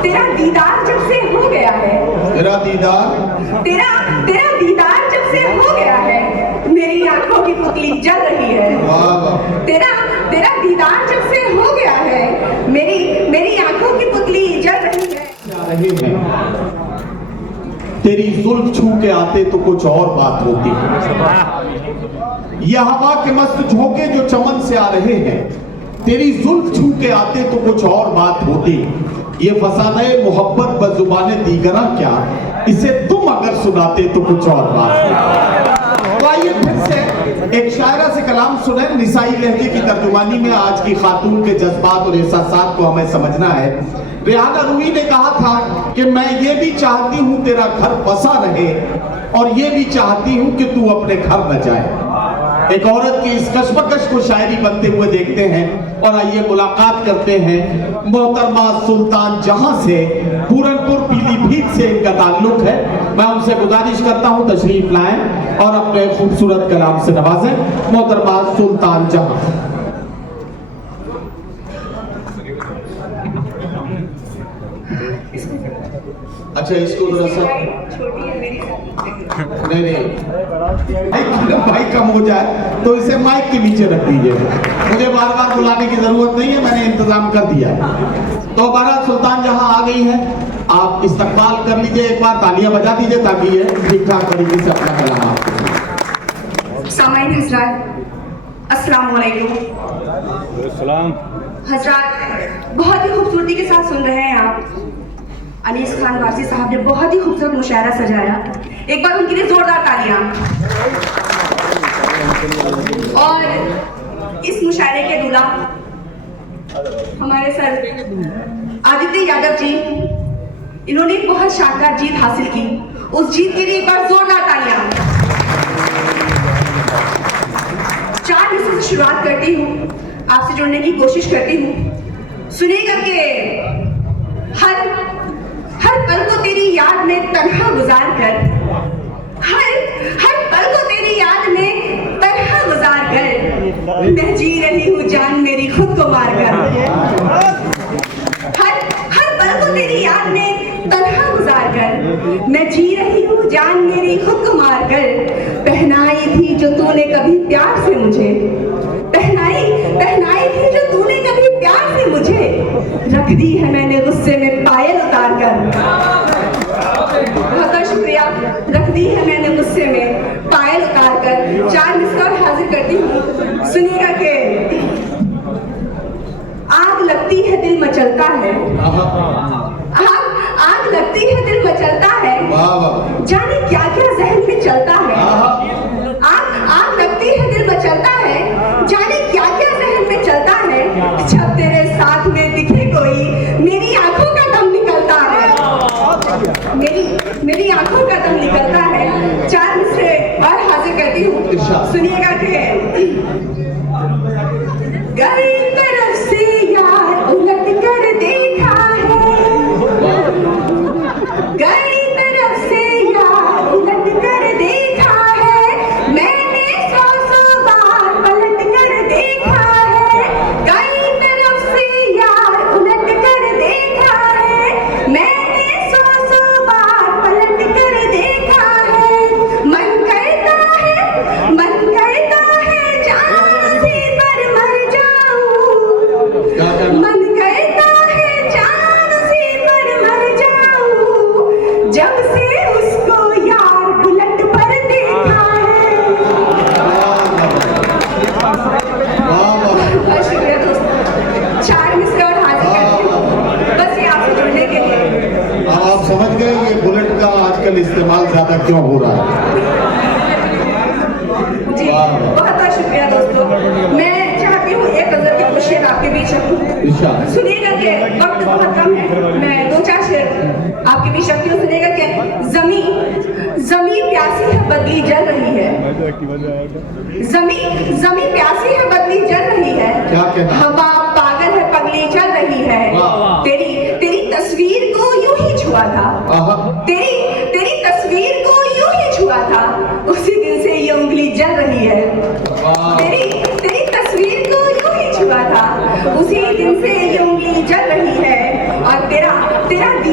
तेरा दीदार जब से हो गया है, तेरा दीदार तेरा दीदार जब से हो गया है, मेरी आंखों की पुतली जल रही है। वाह वाह। तेरा दीदार जब से हो गया है, मेरी आंखों की पुतली जल रही है। तेरी जुल्फ छू के आते तो कुछ और बात होती है। ये हवा के मस्त झोंके जो चमन से आ रहे हैं, तेरी जुल्फ छू के आते तो कुछ और बात होती। ये फसाने मोहब्बत बजुबाने दीगरा क्या, इसे तुम अगर सुनाते तो कुछ और बात। तो आइए फिर से एक शायरा से कलाम सुने निसाई लहजे की तर्जुमानी में। आज की खातून के जज्बात और एहसासात को हमें समझना है। रेहाना रूही ने कहा था कि मैं ये भी चाहती हूँ तेरा घर बसा रहे, और ये भी चाहती हूँ कि तू अपने घर न जाए। एक औरत की इस कशमकश को शायरी बनते हुए देखते हैं, और आइए मुलाकात करते हैं मोहतरमा सुल्तान जहां से। पूरनपुर पीलीभीत से इनका ताल्लुक है। मैं उनसे गुजारिश करता हूं तशरीफ लाएं और अपने खूबसूरत कलाम से नवाजें। मोहतरमा सुल्तान जहां। अच्छा, इसको थोड़ा सा नहीं माइक कम हो जाए तो इसे माइक के नीचे रख दीजिए। मुझे बार बार बुलाने की जरूरत नहीं है, मैंने इंतजाम कर दिया है। तो हमारा सुल्तान जहां आ गई है, आप इस्तकबाल कर लीजिए, एक बार तालियां बजा दीजिए ताकि ये ठीक ठाक तरीके से अपना कलाम आप। सामाईन हज़रात, अस्सलाम वालेकुम। हज़रात, बहुत ही खूबसूरती के साथ सुन रहे हैं आप। अनीस खान वारसी साहब ने बहुत ही खूबसूरत मुशायरा सजाया। एक बार उनके लिए जोरदार तालियां। और इस मुशायरे के दूल्हा हमारे सर आदित्य यादव जी, इन्होंने एक बहुत शानदार जीत हासिल की। उस जीत के लिए एक बार जोरदार तालियां। 4 मिनट से शुरुआत करती हूँ, आपसे जुड़ने की कोशिश करती हूँ। सुनिएगा कि हर पल को तेरी याद में तन्हा गुजार कर, हर पल को तेरी याद में तन्हा गुजार कर, मैं जी रही हूँ जान मेरी खुद को मार कर। हर पल को तेरी याद में तन्हा गुजार कर, मैं जी रही हूँ जान मेरी खुद को मार कर। पहनाई थी जो तूने कभी प्यार से मुझे, पहनाई थी जो तूने कभी प्यार से मुझे, रख दी है मैंने गुस्से में पायल उतार कर। बहुत शुक्रिया। रख दी है मैंने गुस्से में पायल उतार कर। 4 मिसरा हाजिर करती हूँ, सुनिएगा कि आग लगती है दिल मचलता है, आग लगती है दिल मचलता है, जाने क्या क्या जहन में चलता है। आग लगती है दिल मचलता है, जाने क्या क्या जहन में चलता है। जब तेरे साथ में दिखे कोई मेरी आंखों का दम निकलता है, मेरी आंखों का दम निकलता है। 4 मिसरे और हाजिर करती हूँ, सुनिएगा कि गई तरफ से यार उलट कर देखा है, गई तरफ से यार उलट कर देखा है, मैंने 100 बार पलट कर देखा है। गई तरफ से यार उलट कर देखा है, मैंने 100 बार पलट कर देखा है। मन करता है जान से पर मर जाऊं, मन करता है जान से पर मर जाऊं, जब से उसको यार बुलेट पर देखा है। बहुत शुक्रिया दोस्तों। 4 मिसरे और हाजिर करती हूँ, बस ये आपसे जुड़ने के लिए। अब आप समझ गए ये बुलेट का आजकल इस्तेमाल ज्यादा क्यों हो रहा है। जी बहुत शुक्रिया दोस्तों। मैं चाहती हूँ एक गजल की कुछ शेर आपके बीच रखूं। सुनिएगा कि वक्त बहुत कम है, मैं 2-4 शेर आपके बीच रखती हूँ। सुनिएगा कि जमी प्यासी है बदली जल रही है, जमी प्यासी है बदली जल रही है, हवा पागल है पगली चल रही है। तेरी तस्वीर को यूं ही छुआ था, तेरी तस्वीर को यूं ही छुआ था, उसी दिन से ये उंगली जल रही है। तेरी तस्वीर को यूं ही छुआ था, उसी दिन से ये उंगली जल रही है। और तेरा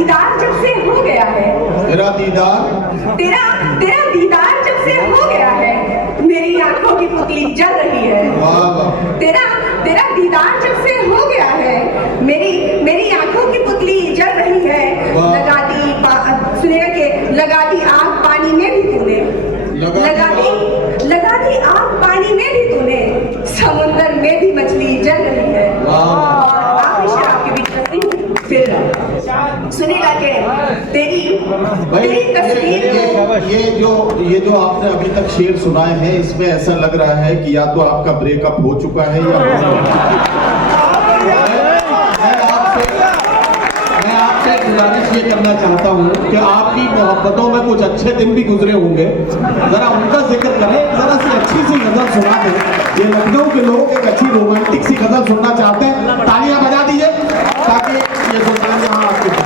तेरा दीदार तेरा तेरा दीदार जब से हो गया है मेरी आंखों की पुतली जल रही है। वाह वाह तेरा तेरा दीदार जब से हो गया है मेरी मेरी आंखों की पुतली जल रही है। वाह। सुनेगा कि लगा दी आग पानी में भी तूने, लगा दी आग पानी में भी तूने, समुंदर में भी मछली जल रही है। वाह। और आखिरी शेर आपके बीच में नहीं, फिर सुनेगा कि तेरी भाई तेरी तस्वीर को ये जो आपने अभी तक शेर सुनाए हैं इसमें ऐसा लग रहा है कि या तो आपका ब्रेकअप हो चुका है या मैं आपसे गुजारिश ये करना चाहता हूँ कि आपकी मोहब्बतों में कुछ अच्छे दिन भी गुजरे होंगे, जरा उनका जिक्र करें, जरा सी अच्छी सी गजल सुना दें। ये लखनऊ के लोग एक अच्छी रोमांटिक सी गजल सुनना चाहते हैं, तालियां बजा दीजिए ताकि ये सुल्तान यहाँ आपके